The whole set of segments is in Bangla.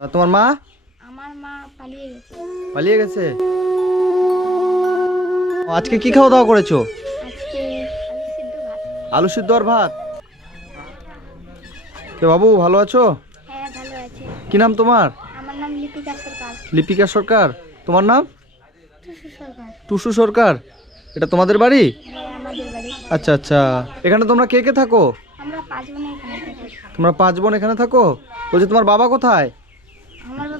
তোমার মা? আমার মা পালিয়ে গেছে। পালিয়ে গেছে? আজকে কি খাওয়া দাওয়া করেছ? আলু সিদ্ধ ভাত। আর ভাত? কে বাবু ভালো আছো? হ্যাঁ ভালো আছে। কি নাম তোমার? আমার নাম লিপিকা সরকার। লিপিকা সরকার। তোমার নাম? টুসু সরকার। এটা তোমাদের বাড়ি? হ্যাঁ বাড়ি। আচ্ছা আচ্ছা। এখানে তোমরা কে কে থাকো? আমরা পাঁচ বোনে এখানে থাকি। তোমরা পাঁচ বোন এখানে থাকো? বলছি তোমার বাবা কোথায়?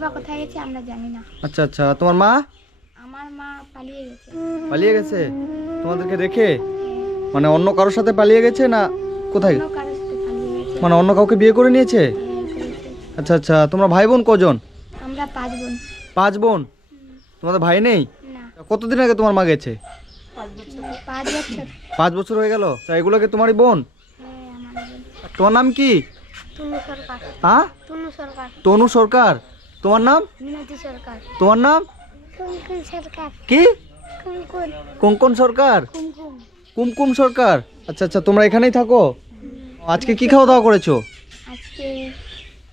বাবা কোথায় গেছে আমরা জানি না। আচ্ছা আচ্ছা তোমার মা? আমার মা পালিয়ে গেছে। পালিয়ে গেছে? তোমাদেরকে রেখে? মানে অন্য কারোর সাথে পালিয়ে গেছে না কোথায়? অন্য কারোর সাথে পালিয়ে গেছে। মানে অন্য কাউকে বিয়ে করে নিয়েছে? হ্যাঁ, আচ্ছা আচ্ছা তোমরা ভাই বোন কজন? আমরা পাঁচ বোন। পাঁচ বোন? তোমাদের ভাই নেই? না। কতদিন আগে তোমার মা গেছে? পাঁচ বছর। পাঁচ বছর। হয়ে গেল। তা এগুলোকে তোমারই বোন? হ্যাঁ আমার বোন। তোমার নাম কি? টুনু সরকার। হ্যাঁ? টুনু সরকার। তনু সরকার? তোমার নাম? মিনতি সরকার। তোমার নাম? কুমকুম সরকার। কি? কুমকুম। কোঙ্কন সরকার? কুমকুম। সরকার? আচ্ছা আচ্ছা তোমরা এখানেই থাকো। আজকে কি খাওয়া দাওয়া করেছ? আজকে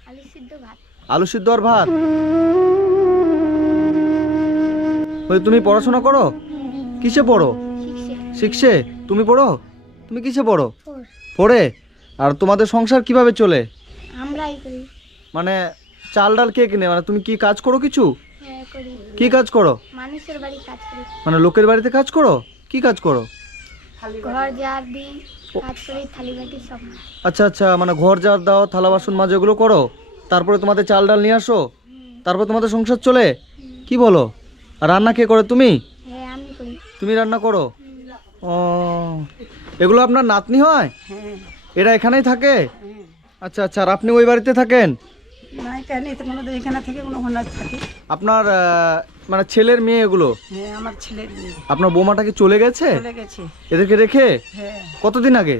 আলু সিদ্ধ ভাত। আলু সিদ্ধ আর ভাত? ওই তুমি পড়াশোনা করো? কিসে পড়ো? শিখছে। তুমি পড়ো? তুমি কিসে পড়ো। পড়ে? আর তোমাদের সংসার কীভাবে চলে? আমরাই করি। মানে চাল ডাল কে কিনে? মানে তুমি কি কাজ করো কিছু? হ্যাঁ কি কাজ করো? মানুষের বাড়ি কাজ করি। মানে লোকের বাড়িতে কাজ করো? কি কাজ করো? ঘর যার দিই কাজ করি থালি বাটি সব। আচ্ছা আচ্ছা মানে ঘর যার দাও থালা বাসন মাঝে ওগুলো করো? তারপরে তোমাদের চাল ডাল নিয়ে আসো? তারপর তোমাদের সংসার চলে? কি বলো? আর রান্না কে করে তুমি? হ্যাঁ আমি করি। তুমি রান্না করো? ও এগুলো আপনার নাতনি হয়? এরা এখানেই থাকে? আচ্ছা আচ্ছা আর আপনি ওই বাড়িতে থাকেন? না এখানে তো কোনো এখানে থেকে কোনো থাকি। আপনার আহ, মানে ছেলের মেয়ে এগুলো? হ্যাঁ আমার ছেলের বিয়ে আপনার বৌমাটা কি চলে গেছে? চলে গেছে। এদেরকে রেখে? হ্যাঁ। কতদিন আগে?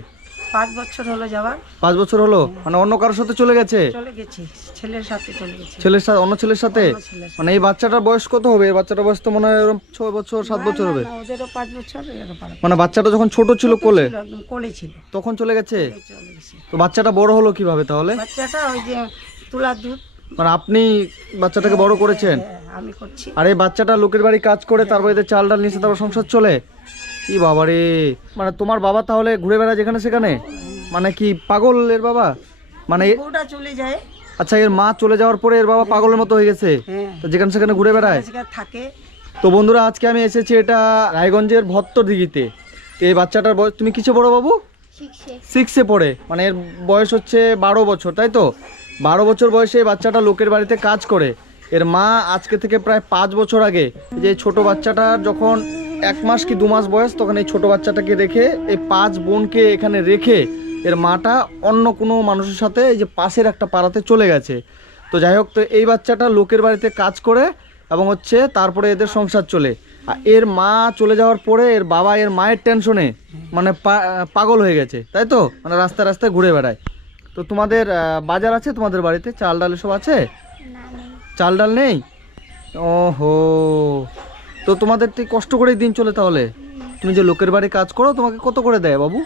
পাঁচ বছর হলো যাওয়ার। পাঁচ বছর হলো? মানে অন্য কারোর সাথে চলে গেছে? চলে গেছে। ছেলের সাথে চলে গেছে। ছেলের সাথে অন্য ছেলের সাথে? অন্য ছেলের সাথে। মানে এই বাচ্চাটার বয়স কত হবে? এই বাচ্চাটার বয়স তো মনে হয় এরকম ছয় বছর সাত বছর হবে। না, ওদেরও পাঁচ বছর এরও মানে বাচ্চাটা যখন ছোট ছিল কোলে? ছিল, একদম কোলে ছিল। তখন চলে গেছে? চলে গেছে। তো বাচ্চাটা বড় হলো কীভাবে তাহলে? বাচ্চাটা ওই যে তুলা দুধ। মানে আপনি বাচ্চাটাকে বড় করেছেন? হ্যাঁ, আমি করছি। আর এই বাচ্চাটা লোকের বাড়ি কাজ করে তারপর এদের চাল ডাল নিচে তারপর সংসার চলে? কি বাবা রে মানে তোমার বাবা তাহলে ঘুরে বেড়ায় যেখানে সেখানে? মানে কি পাগল এর বাবা? মানে বউটা চলে যায়। আচ্ছা এর মা চলে যাওয়ার পরে এর বাবা পাগলের মতো হয়ে গেছে? হ্যাঁ। তো যেখানে সেখানে ঘুরে বেড়ায়? থাকে। তো বন্ধুরা আজকে আমি এসেছি এটা রায়গঞ্জের ভত্তর দিঘিতে এই বাচ্চাটার বয়স তুমি কিসে পড়ো বাবু? সিক্সে পড়ে। মানে এর বয়স হচ্ছে বারো বছর তাই তো? বারো বছর বয়সে এই বাচ্চাটা লোকের বাড়িতে কাজ করে। এর মা আজকে থেকে প্রায় পাঁচ বছর আগে যে ছোট বাচ্চাটা যখন এক মাস কি দু মাস বয়স, তখন এই ছোট বাচ্চাটাকে রেখে এই পাঁচ বোনকে এখানে রেখে এর মাটা অন্য কোনো মানুষের সাথে এই যে পাশের একটা পাড়াতে চলে গেছে। তো যাই হোক, তো এই বাচ্চাটা লোকের বাড়িতে কাজ করে এবং হচ্ছে তারপরে এদের সংসার চলে। আর এর মা চলে যাওয়ার পরে এর বাবা এর মায়ের টেনশনে মানে পাগল হয়ে গেছে, তাই তো? মানে রাস্তায় রাস্তায় ঘুরে বেড়ায়। তো তোমাদের বাজার আছে তোমাদের বাড়িতে? চাল ডাল এসব আছে? চাল ডাল নেই? ওহো। তো তোমাদের তো কষ্ট করেই দিন চলে তাহলে? তুমি যে লোকের বাড়ি কাজ করো তোমাকে কত করে দেয় বাবু?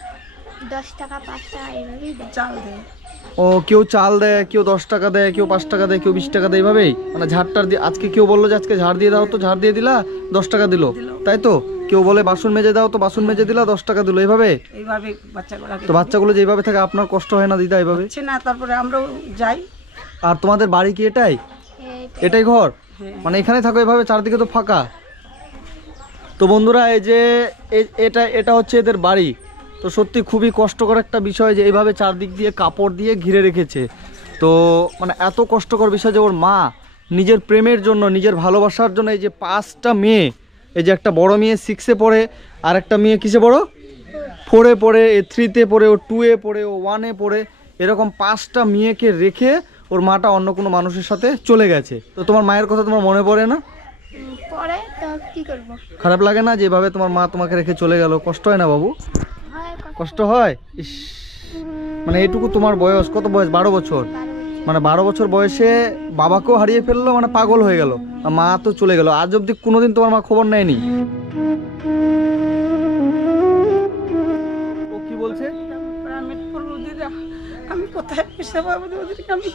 এভাবেই ও কেউ চাল দেয় কেউ দশ টাকা দেয় কেউ পাঁচ টাকা দেয় কেউ বিশ টাকা দেয় এইভাবেই? মানে ঝাড়টার দিয়ে আজকে কেউ বলল যে আজকে ঝাড় দিয়ে দাও তো ঝাড় দিয়ে দিলা দশ টাকা দিলো। তাই তো? কেউ বলে বাসন মেজে দাও তো বাসন মেজে দিলা দশ টাকা দিলো। এইভাবে? এইভাবে বাচ্চাগুলোকে তো বাচ্চাগুলো যেভাবে থাকে আপনার কষ্ট হয় না দিদা এইভাবে? না তারপরে আমরাও যাই। আর তোমাদের বাড়ি কি এটাই? এটাই। ঘর? হ্যাঁ। মানে এখানে থাকো এভাবে চারদিকে তো ফাঁকা। তো বন্ধুরা এই যে এটা এটা হচ্ছে এদের বাড়ি। তো সত্যি খুবই কষ্টকর একটা বিষয় যে এইভাবে চারদিক দিয়ে কাপড় দিয়ে ঘিরে রেখেছে। তো মানে এত কষ্টকর বিষয় যে ওর মা নিজের প্রেমের জন্য নিজের ভালোবাসার জন্য এই যে পাঁচটা মেয়ে এই যে একটা বড় মেয়ে সিক্সে পড়ে আর একটা মেয়ে কিসে পড়ো ফোরে পড়ে এ থ্রিতে পড়ে ও টুয়ে পড়ে ও ওয়ানে পড়ে। এরকম পাঁচটা মেয়েকে রেখে ওর মাটা অন্য কোনো মানুষের সাথে চলে গেছে। তো তোমার মায়ের কথা তোমার মনে পড়ে না? উম, তো কি করব? খারাপ লাগে না যেভাবে তোমার মা তোমাকে রেখে চলে গেল? কষ্ট হয় না বাবু? কষ্ট হয়? ইস মানে এটুকু তোমার বয়স কত বয়স? বারো বছর। মানে বারো বছর বয়সে বাবাকেও হারিয়ে ফেলল মানে পাগল হয়ে গেল। মা তো চলে গেল। আজ অব্দি কোনোদিন তোমার মা খবর নেয়নি। ও কি বলছে? আমি কোথায় পাবো? ওদেরকে আমি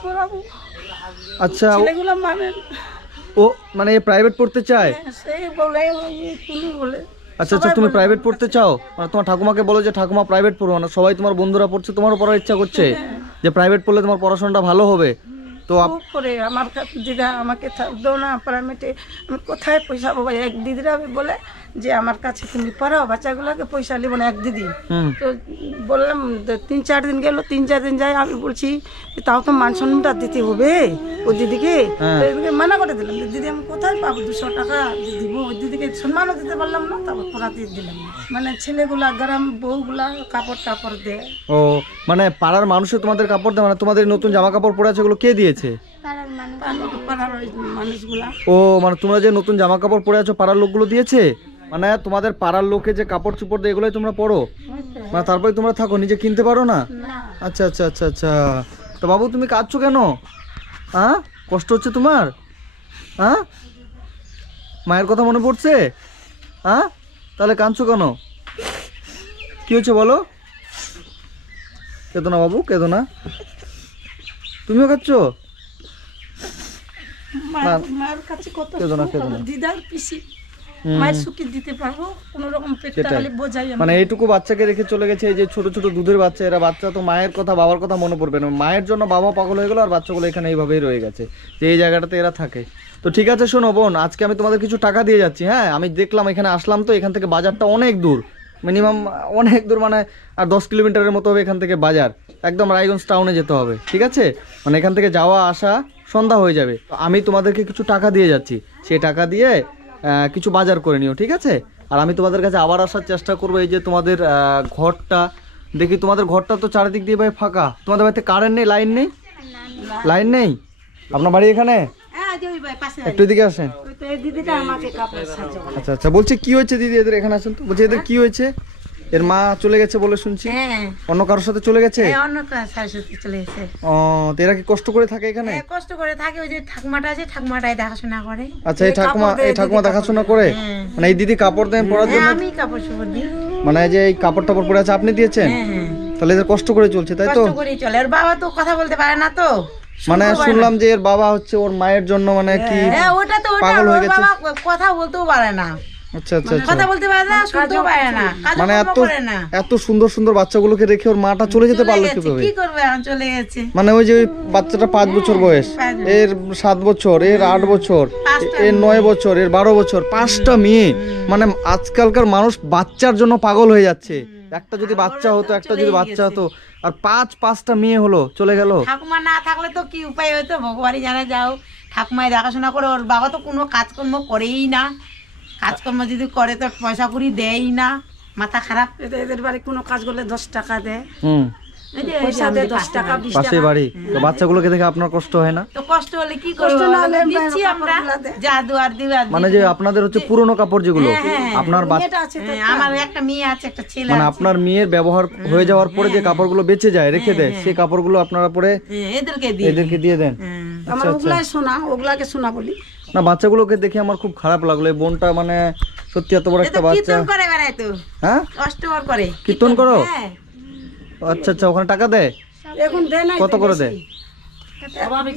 আচ্ছা ও- ছেলেগুলো মানে ও মানে প্রাইভেট পড়তে চায়? সেই বলে তুমি বলে। আচ্ছা আচ্ছা তুমি প্রাইভেট পড়তে চাও? মানে তোমার ঠাকুমাকে বলো যে ঠাকুমা প্রাইভেট পড়ব না সবাই তোমার বন্ধুরা পড়ছে তোমারও পড়ার ইচ্ছা করছে? যে প্রাইভেট পড়লে তোমার পড়াশোনাটা ভালো হবে। তো করে আমার কাছে দিদা আমাকে দাও না প্রাইভেটে আমি কোথায় পয়সা পাবো? এক দিদিরা বলে যে আমার কাছে তুমি পড়াও বাচ্চাগুলোকে পয়সা নিব না এক দিদি। হুম। তো বললাম তিন চার দিন গেল তিন চার দিন যাই আমি বলছি তাও তো মান দিতে হবে ওই দিদিকে। হ্যাঁ। মানা করে দিলাম দিদি আমি কোথায় পাবো? দুশো টাকা দিব। ওই দিদিকে সম্মানও দিতে পারলাম না তারপর পড়াতে দিলাম। মানে ছেলেগুলা গ্রাম বউগুলা কাপড় টাপড় দেয়। ও মানে পাড়ার মানুষে তোমাদের কাপড় দেয় মানে তোমাদের নতুন জামা কাপড় পরে আছে ওগুলো কে দিয়েছে? পাড়ার মানুষ। পাড়ার- পাড়ার ওই মানুষগুলা। ও মানে তোমরা যে নতুন জামা কাপড় পরে আছো পাড়ার লোকগুলো দিয়েছে? মানে তোমাদের পাড়ার লোকে যে কাপড় চোপড় দেয় এগুলোই তোমরা পরো? মানে তারপরে তোমরা থাকো নিজে কিনতে পারো না? আচ্ছা আচ্ছা আচ্ছা আচ্ছা। তো বাবু তুমি কাঁদছো কেন? হ্যাঁ কষ্ট হচ্ছে তোমার? হ্যাঁ মায়ের কথা মনে পড়ছে? হ্যাঁ তাহলে কাঁদছো কেন? কি হচ্ছে বলো? কেদো না বাবু কেদো না। তুমিও কাঁদছো? মায়ের মায়ের কাছে কত কেঁদো না, সুখ, কেঁদো না। আমার দিদার পিসি। মায়ের সুখে দিতে পারব কোনো রকম পেটটা সেটাই। বোঝাই মানে এইটুকু বাচ্চাকে রেখে চলে গেছে এই যে ছোট ছোট দুধের বাচ্চা এরা বাচ্চা তো মায়ের কথা বাবার কথা মনে পড়বে না। মায়ের জন্য বাবা পাগল হয়ে গেল আর বাচ্চাগুলো এখানে এইভাবেই রয়ে গেছে যে এই জায়গাটাতে এরা থাকে। তো ঠিক আছে শোনো বোন আজকে আমি তোমাদের কিছু টাকা দিয়ে যাচ্ছি হ্যাঁ? আমি দেখলাম এখানে আসলাম তো এখান থেকে বাজারটা অনেক দূর। মিনিমাম অনেক দূর মানে আর দশ কিলোমিটারের মতো হবে এখান থেকে বাজার। একদম রায়গঞ্জ টাউনে যেতে হবে ঠিক আছে? মানে এখান থেকে যাওয়া আসা সন্ধ্যা হয়ে যাবে। তো আমি তোমাদেরকে কিছু টাকা দিয়ে যাচ্ছি। সেই টাকা দিয়ে কিছু বাজার করে নিও ঠিক আছে? আর আমি তোমাদের কাছে আবার আসার চেষ্টা করব এই যে তোমাদের ঘরটা। দেখি তোমাদের ঘরটা তো চারিদিক দিয়ে ভাই ফাঁকা। তোমাদের বাড়িতে কারেন্ট নেই লাইন নেই? লাইন নেই? আপনার বাড়ি এখানে? হ্যাঁ একটু এদিকে আসেন। তো এই দিদিটা আমাকে কাপড় সাজাবে। আচ্ছা আচ্ছা বলছি কি হয়েছে দিদি এদের এখানে আসেন তো? বলছি এদের কি হয়েছে? এর মা চলে গেছে বলে শুনছি। হ্যাঁ। অন্য কারোর সাথে চলে গেছে? এই অন্য কাজ শাশুড়ি চলে এসে ও তো এরা কি কষ্ট করে থাকে এখানে? হ্যাঁ, কষ্ট করে থাকে ওই যে ঠাকুমাটা আছে ঠাকুমাটাই দেখাশোনা করে। আচ্ছা এই ঠাকুমা এই ঠাকুমা দেখাশোনা করে? হ্যাঁ। মানে এই দিদি কাপড় দেন পরার জন্য? হ্যাঁ আমি কাপড় চোপড় দিই। মানে এই যে এই কাপড় টাপড় পরে আছে আপনি দিয়েছেন? হ্যাঁ হ্যাঁ। তাহলে এদের কষ্ট করে চলছে তাই তো? কষ্ট করেই চলে। আর বাবা তো কথা বলতে পারে না তো। মানে শুনলাম যে এর বাবা হচ্ছে ওর মায়ের জন্য মানে কি হ্যাঁ ওটা তো ওটা পাগল হয়ে ওর গেছে? বাবা কথা বলতেও পারে না। আচ্ছা আচ্ছা আচ্ছা। কথা বলতে পারে না শুনতেও পারে না মানে এত এত সুন্দর সুন্দর বাচ্চাগুলোকে রেখে ওর মাটা চলে যেতে পারল কীভাবে? কি করবে? এখন চলে গেছে। মানে ওই যে ওই বাচ্চাটা পাঁচ বছর বয়স। এর সাত বছর এর আট বছর এর নয় বছর এর বারো বছর পাঁচটা মেয়ে। মানে আজকালকার মানুষ বাচ্চার জন্য পাগল হয়ে যাচ্ছে। একটা যদি বাচ্চা হতো একটা যদি বাচ্চা হতো আর পাঁচ পাঁচটা মেয়ে হলো চলে গেল। ঠাকুমা না থাকলে তো কি উপায় হতো ভগবানই জানা যাও। ঠাকুমায় দেখাশোনা করে ওর বাবা তো কোনো কাজকর্ম করেই না। কাজকর্ম যদি করে তো পয়সা করি দেয় না। মাথা খারাপ। এদের বাড়ি কোনো কাজ করলে দশ টাকা দেয়। দেয় পাশে বাড়ি তো বাচ্চাগুলোকে দেখে আপনার কষ্ট হয় না? কষ্ট হলে কি আমরা যা দুয়ার দুয়ার মানে যে আপনাদের হচ্ছে পুরনো কাপড় যেগুলো হ্যাঁ, আপনার বাচ্চা হ্যাঁ, আমার একটা মেয়ে আছে একটা ছেলে মানে আপনার মেয়ের ব্যবহার হয়ে যাওয়ার পরে যে কাপড়গুলো বেঁচে যায় রেখে দেয় সেই কাপড়গুলো আপনারা পরে হ্যাঁ, এদেরকে দিই এদেরকে দিয়ে দেন। হ্যাঁ। আচ্ছা আচ্ছা। শোনা ওগুলাকে শোনা বলি। না বাচ্চাগুলোকে দেখে আমার খুব খারাপ লাগল। এই বোনটা মানে সত্যি এত বড় একটা বাচ্চা। কীর্তন করে বেড়ায় তো। হ্যাঁ? কীর্তন করো? হ্যাঁ। আচ্ছা আচ্ছা ওখানে টাকা দেয় এখন দেয় না কত করে দেয়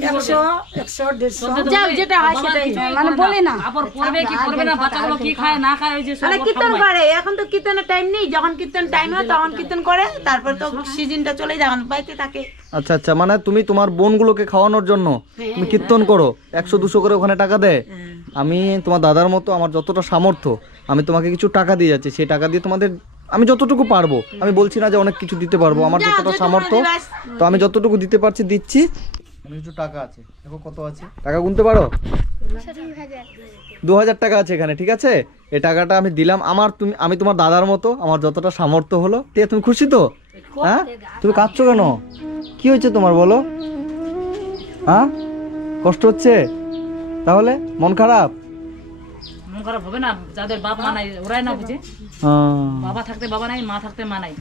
একশো একশো দেড়শো। যাও যেটা হয় সেটাই। মানে বলে না। পড়বে কি পড়বে না? বাচ্চাগুলো কি খায় না খায় ওই যে সব মানে কীর্তন এখন তো কীর্তনের টাইম নেই। যখন কীর্তন টাইম হয় তখন কীর্তন করে তারপর তো সিজনটা চলে যায় এখন বাড়িতে থাকে। আচ্ছা আচ্ছা মানে তুমি তোমার বোনগুলোকে খাওয়ানোর জন্য তুমি কীর্তন করো একশো দুশো করে ওখানে টাকা দেয় আমি তোমার দাদার মতো আমার যতটা সামর্থ্য আমি তোমাকে কিছু টাকা দিয়ে যাচ্ছি। সেই টাকা দিয়ে তোমাদের আমি যতটুকু পারব। আমি বলছি না যে অনেক কিছু দিতে পারব। আমার যতটা সামর্থ্য তো আমি যতটুকু দিতে পারছি দিচ্ছি। কিছু টাকা আছে। দেখো কত আছে। টাকা গুনতে পারো? দু হাজার টাকা আছে এখানে ঠিক আছে? এই টাকাটা আমি দিলাম। আমার তুমি আমি তোমার দাদার মতো আমার যতটা সামর্থ্য হলো। আছে তুমি খুশি তো? হ্যাঁ? তুমি কাঁদছো কেন? কি হয়েছে তোমার বলো? হ্যাঁ? কষ্ট হচ্ছে? তাহলে মন খারাপ? মন খারাপ হবে না যাদের বাপ মা নাই ওরাই না বুঝে। হ্যাঁ। বাবা থাকতে বাবা নাই মা থাকতে মা নাই।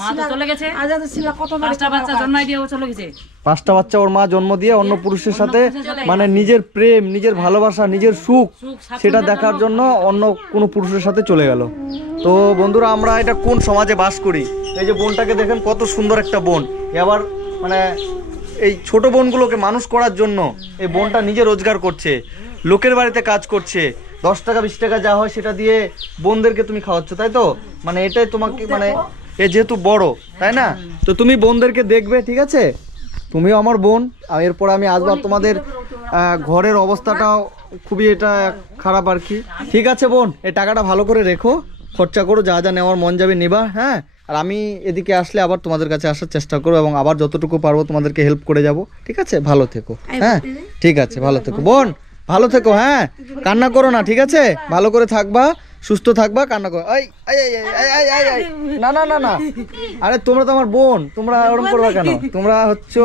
মা তো চলে গেছে। আজাদ ছিল কত পাঁচটা বাচ্চা জন্মাই দিয়ে ও চলে গেছে। পাঁচটা বাচ্চা ওর মা জন্ম দিয়ে অন্য পুরুষের সাথে মানে নিজের প্রেম নিজের ভালোবাসা নিজের সুখ সেটা দেখার জন্য অন্য কোনো পুরুষের সাথে চলে গেল। তো বন্ধুরা আমরা এটা কোন সমাজে বাস করি? এই যে বোনটাকে দেখেন কত সুন্দর একটা বোন। এ আবার মানে এই ছোট বোনগুলোকে মানুষ করার জন্য এই বোনটা নিজে রোজগার করছে লোকের বাড়িতে কাজ করছে। দশ টাকা বিশ টাকা যা হয় সেটা দিয়ে বোনদেরকে তুমি খাওয়াচ্ছ তাই তো? মানে এটাই তোমাকে মানে এ যেহেতু বড় তাই না? তো তুমি বোনদেরকে দেখবে ঠিক আছে? তুমিও আমার বোন আর এরপর আমি আসব তোমাদের ঘরের অবস্থাটাও খুবই এটা খারাপ আর কি। ঠিক আছে বোন এই টাকাটা ভালো করে রেখো খরচা করো যা যা নেওয়ার মন যাবে নেবা হ্যাঁ? আর আমি এদিকে আসলে আবার তোমাদের কাছে আসার চেষ্টা করব এবং আবার যতটুকু পারব তোমাদেরকে হেল্প করে যাব ঠিক আছে? ভালো থেকো হ্যাঁ? ঠিক আছে ভালো থেকো। বোন ভালো থেকো হ্যাঁ? কান্না করো না, ঠিক আছে? ভালো করে থাকবা, সুস্থ থাকবা, কান্না করো। এই না না না না। আরে, তোমরা তো আমার বোন, তোমরা ওরকম করবে কেন? তোমরা হচ্ছে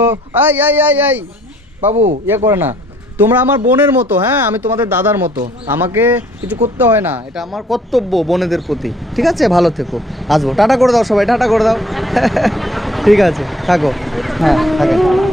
বাবু ইয়ে করে না। তোমরা আমার বোনের মতো হ্যাঁ? আমি তোমাদের দাদার মতো। আমাকে কিছু করতে হয় না। এটা আমার কর্তব্য বোনেদের প্রতি। ঠিক আছে? ভালো থেকো। আসব। টাটা করে দাও সবাই, টাটা করে দাও। ঠিক আছে। থাকো। হ্যাঁ থাকে।